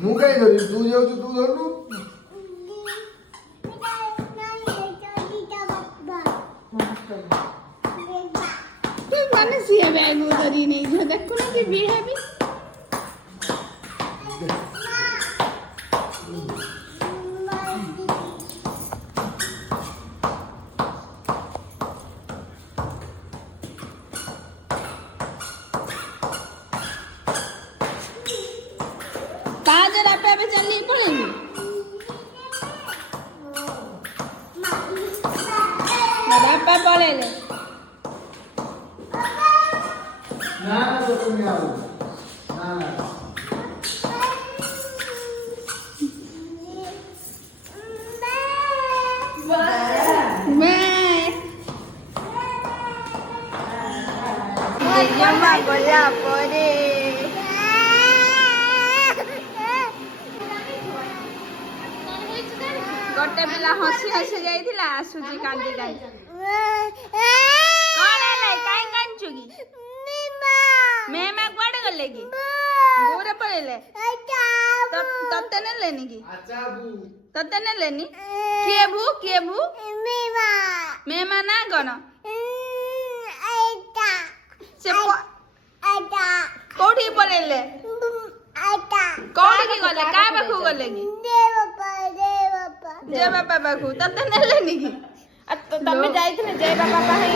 ମୁଁ କାଇଁ ଧରିବି ତୁ ଯାଉଛୁ ତୁ ଧରୁନୁ ମାନେ ସିଏ ବ୍ୟାଗ ଧରି ନେଇଯିବ ଦେଖୁନ କି ବିହେବି पे चलनी पड़ेगी बापा पड़े ले ना तो तुम आओ ना मैं बोला पड़े गोटे पिला हसी हसी जाइथिला आसुजी कांदी कांदी कोन ले काई कांचू की मेमा कोडे गले की गोरे पड़ेले तत्ते ने लेनी की अच्छा बू तत्ते ने लेनी के भू मेमा ना गण से कोठी पड़ेले कोठी की गले का बाखु गले की जय बापा बाखु तत्ते ने लेनी की तमे जाइथिले जय बापा पाहे